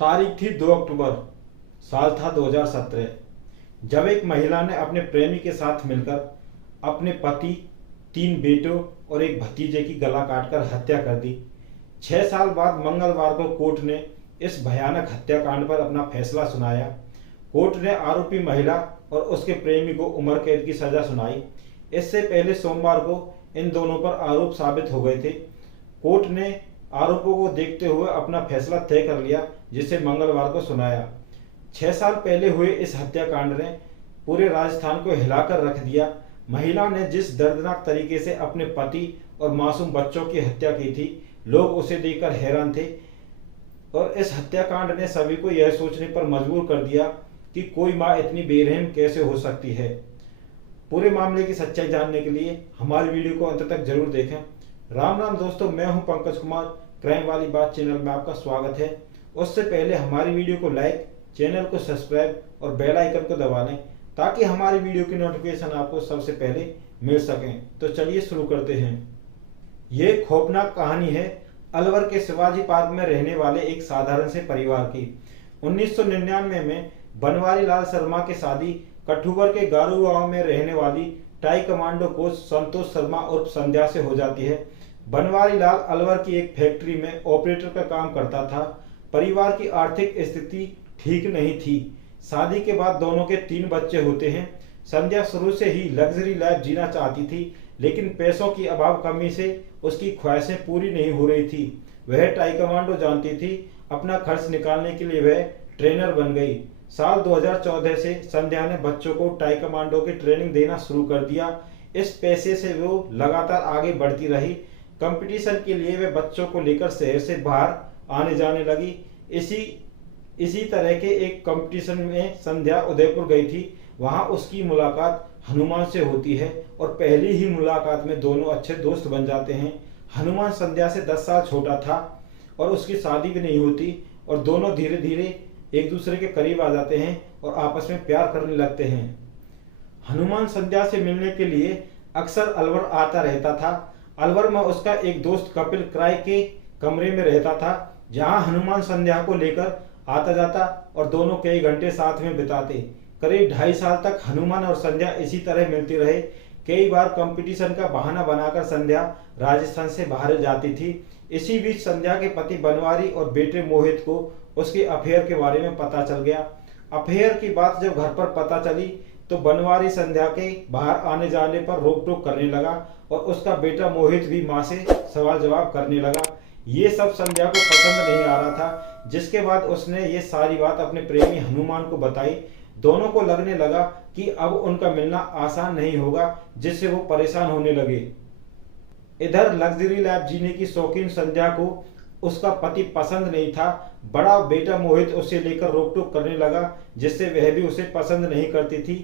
तारीख थी 2 अक्टूबर। साल था 2017। जब एक महिला ने अपने प्रेमी के साथ मिलकर अपने पति, 3 बेटों और एक भतीजे की गला काटकर हत्या कर दी। 6 साल बाद मंगलवार को कोर्ट ने इस भयानक हत्याकांड पर अपना फैसला सुनाया। कोर्ट ने आरोपी महिला और उसके प्रेमी को उम्र कैद की सजा सुनाई। इससे पहले सोमवार को इन दोनों पर आरोप साबित हो गए थे। कोर्ट ने आरोपों को देखते हुए अपना फैसला तय कर लिया, जिसे मंगलवार को सुनाया। 6 साल पहले हुए इस हत्याकांड ने पूरे राजस्थान को हिलाकर रख दिया। महिला ने जिस दर्दनाक तरीके से अपने पति और मासूम बच्चों की हत्या की थी, लोग उसे देखकर हैरान थे और इस हत्याकांड ने सभी को यह सोचने पर मजबूर कर दिया कि कोई मां इतनी बेरहम कैसे हो सकती है। पूरे मामले की सच्चाई जानने के लिए हमारी वीडियो को अंत तक जरूर देखें। राम राम दोस्तों, मैं हूं पंकज कुमार। क्राइम वाली बात चैनल में आपका स्वागत है। उससे पहले हमारी वीडियो को लाइक, चैनल को सब्सक्राइब और बेल आइकन को दबा लें ताकि हमारी वीडियो की नोटिफिकेशन आपको सबसे पहले मिल सकें। तो चलिए शुरू करते हैं। ये खौफनाक कहानी है अलवर के शिवाजी पार्क में रहने वाले एक साधारण से परिवार की। 1999 में बनवारी लाल शर्मा की शादी कठुवर के गारू गांव में रहने वाली tie commando coach Santosh Sharma उर्फ संध्या से हो जाती है। बनवारी लाल अलवर की एक फैक्ट्री में ऑपरेटर का काम करता था। परिवार की आर्थिक स्थिति ठीक नहीं थी। शादी के बाद दोनों के 3 बच्चे होते हैं। संध्या शुरू से ही लग्जरी लाइफ जीना चाहती थी, लेकिन पैसों की अभाव कमी से उसकी ख्वाहिशें पूरी नहीं हो रही थी। वह टाई कमांडो जानती थी। अपना खर्च निकालने के लिए वह ट्रेनर बन गई। साल 2014 से संध्या ने बच्चों को टाई कमांडो की ट्रेनिंग देना शुरू कर दिया। इस पैसे से वो लगातार आगे बढ़ती रही। कंपटीशन के लिए वे बच्चों को लेकर शहर से बाहर आने जाने लगी। इसी तरह के एक कंपटीशन में संध्या उदयपुर गई थी। वहां उसकी मुलाकात हनुमान से होती है और पहली ही मुलाकात में दोनों अच्छे दोस्त बन जाते हैं। हनुमान संध्या से 10 साल छोटा था और उसकी शादी भी नहीं होती और दोनों धीरे धीरे एक दूसरे के करीब आ जाते हैं और आपस में प्यार करने लगते हैं। हनुमान संध्या से मिलने के लिए अक्सर अलवर आता रहता था। अलवर में उसका एक दोस्त कपिल किराए के कमरे में रहता था, जहां हनुमान संध्या को लेकर आता जाता और दोनों कई घंटे साथ में बिताते। करीब 2.5 साल तक हनुमान और संध्या इसी तरह मिलती रहे। कई बार कंपटीशन का बहाना बनाकर संध्या राजस्थान से बाहर जाती थी। इसी बीच संध्या के पति बनवारी और बेटे मोहित को उसके अफेयर के बारे में पता चल गया। अफेयर की बात जब घर पर पता चली तो बनवारी संध्या के बाहर आने जाने पर रोक टोक करने लगा और उसका बेटा मोहित भी मां से सवाल जवाब करने लगा। ये सब संध्या को पसंद नहीं आ रहा था, जिसके बाद उसने ये सारी बात अपने प्रेमी हनुमान को बताई। दोनों को लगने लगा कि अब उनका मिलना आसान नहीं होगा, जिससे वो परेशान होने लगे। इधर लग्जरी लाइफ जीने की शौकीन संध्या को उसका पति पसंद नहीं था। बड़ा बेटा मोहित उसे लेकर रोक टोक करने लगा, जिससे वह भी उसे पसंद नहीं करती थी।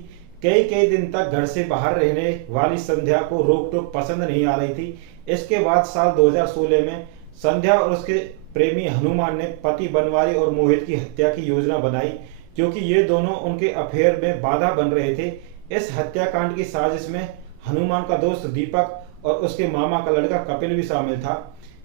कई दिन तक घर से बाहर रहने वाली संध्या को रोक टोक पसंद नहीं आ रही थी। इसके बाद साल 2016 में संध्या और उसके प्रेमी हनुमान ने पति बनवारी और मोहित की हत्या की योजना बनाई, क्योंकि ये दोनों उनके अफेयर में बाधा बन रहे थे। इस हत्याकांड की साजिश में हनुमान का दोस्त दीपक और उसके मामा का लड़का कपिल भी शामिल था।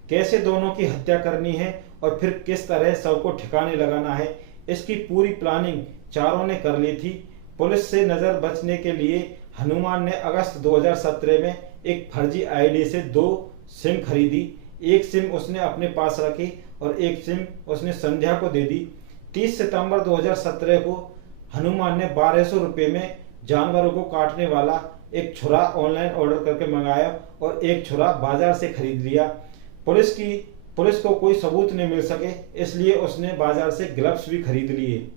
कैसे दोनों की हत्या करनी है और फिर किस तरह सबको ठिकाने लगाना है, इसकी पूरी प्लानिंग चारों ने कर ली थी। पुलिस से नजर बचने के लिए हनुमान ने अगस्त 2017 में एक फर्जी आईडी से 2 सिम खरीदी। एक सिम उसने अपने पास रखी और एक सिम उसने संध्या को दे दी। 30 सितंबर 2017 को हनुमान ने 1200 रुपये में जानवरों को काटने वाला एक छुरा ऑनलाइन ऑर्डर करके मंगाया और एक छुरा बाजार से खरीद लिया। पुलिस को कोई सबूत नहीं मिल सके, इसलिए उसने बाजार से ग्लव्स भी खरीद लिए।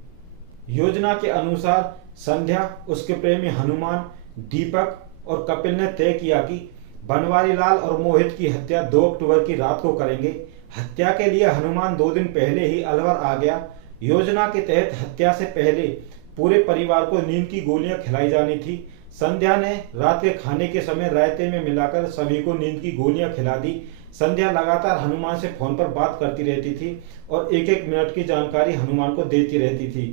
योजना के अनुसार संध्या, उसके प्रेमी हनुमान, दीपक और कपिल ने तय किया कि बनवारी लाल और मोहित की हत्या 2 अक्टूबर की रात को करेंगे। हत्या के लिए हनुमान 2 दिन पहले ही अलवर आ गया। योजना के तहत हत्या से पहले पूरे परिवार को नींद की गोलियां खिलाई जानी थी। संध्या ने रात के खाने के समय रायते में मिलाकर सभी को नींद की गोलियां खिला दी। संध्या लगातार हनुमान से फोन पर बात करती रहती थी और एक मिनट की जानकारी हनुमान को देती रहती थी।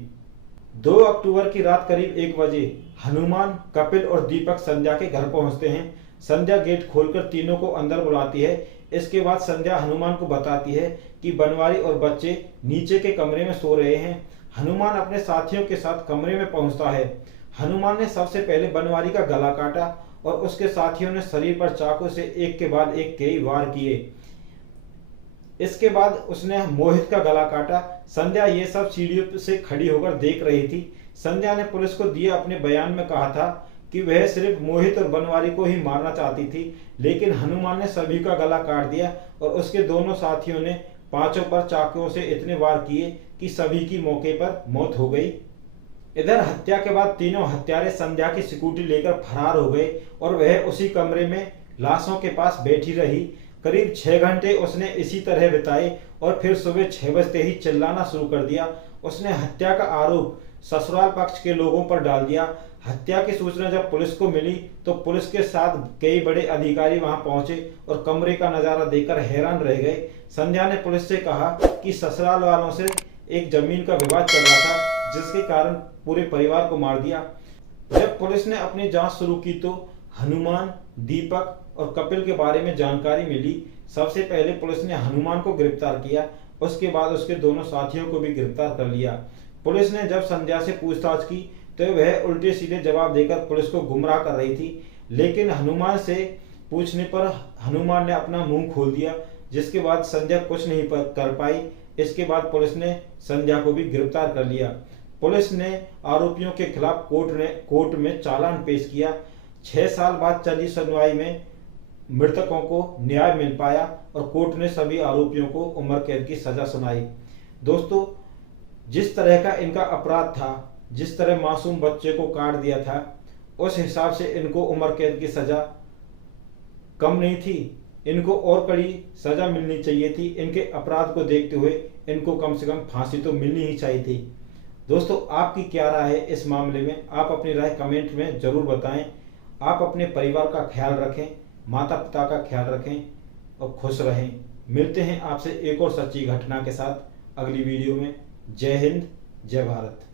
2 अक्टूबर की रात करीब 1 बजे हनुमान, कपिल और दीपक संध्या के घर पहुंचते हैं। संध्या गेट खोलकर तीनों को अंदर बुलाती है। इसके बाद संध्या हनुमान को बताती है कि बनवारी और बच्चे नीचे के कमरे में सो रहे हैं। हनुमान अपने साथियों के साथ कमरे में पहुंचता है। हनुमान ने सबसे पहले बनवारी का गला काटा और उसके साथियों ने शरीर पर चाकू से एक के बाद एक कई वार किए। इसके बाद उसने मोहित का गला काटा। संध्या ये सब सीढ़ियों से खड़ी होकर देख रही थी। संध्या ने पुलिस को दिए अपने बयान में कहा था कि वह सिर्फ मोहित और बनवारी को ही मारना चाहती थी, लेकिन हनुमान ने सभी का गला काट दिया और उसके दोनों साथियों ने पांचों पर चाकुओं से इतने वार किए कि सभी की मौके पर मौत हो गई। इधर हत्या के बाद तीनों हत्यारे संध्या की स्कूटी लेकर फरार हो गए और वह उसी कमरे में लाशों के पास बैठी रही। करीब 6 घंटे उसने इसी तरह बिताए और फिर सुबह 6 बजते ही चिल्लाना शुरू कर दिया। उसने हत्या का आरोप ससुराल पक्ष के लोगों पर डाल दिया। हत्या की सूचना जब पुलिस को मिली तो पुलिस के साथ कई बड़े अधिकारी वहां पहुंचे और कमरे का नजारा देखकर हैरान रह गए। संध्या ने पुलिस से कहा कि ससुराल वालों से एक जमीन का विवाद चल रहा था, जिसके कारण पूरे परिवार को मार दिया। जब पुलिस ने अपनी जांच शुरू की तो हनुमान, दीपक और कपिल के बारे में जानकारी मिली। सबसे पहले पुलिस ने हनुमान को गिरफ्तार किया, उसके बाद उसके दोनों साथियों को भी गिरफ्तार कर लिया। पुलिस ने जब संध्या से पूछताछ की तो वह उल्टे सीधे जवाब देकर पुलिस को गुमराह कर रही थी, लेकिन हनुमान से पूछने पर हनुमान ने अपना मुंह खोल दिया, जिसके बाद संध्या कुछ नहीं कर पाई। इसके बाद पुलिस ने संध्या को भी गिरफ्तार कर लिया। पुलिस ने आरोपियों के खिलाफ कोर्ट में चालान पेश किया। 6 साल बाद चली सुनवाई में मृतकों को न्याय मिल पाया और कोर्ट ने सभी आरोपियों को उम्र कैद की सजा सुनाई। दोस्तों, जिस तरह का इनका अपराध था, जिस तरह मासूम बच्चे को काट दिया था, उस हिसाब से इनको उम्र कैद की सजा कम नहीं थी। इनको और कड़ी सजा मिलनी चाहिए थी। इनके अपराध को देखते हुए इनको कम से कम फांसी तो मिलनी ही चाहिए थी। दोस्तों, आपकी क्या राय है इस मामले में? आप अपनी राय कमेंट में जरूर बताएं। आप अपने परिवार का ख्याल रखें, माता पिता का ख्याल रखें और खुश रहें। मिलते हैं आपसे एक और सच्ची घटना के साथ अगली वीडियो में। जय हिंद, जय भारत।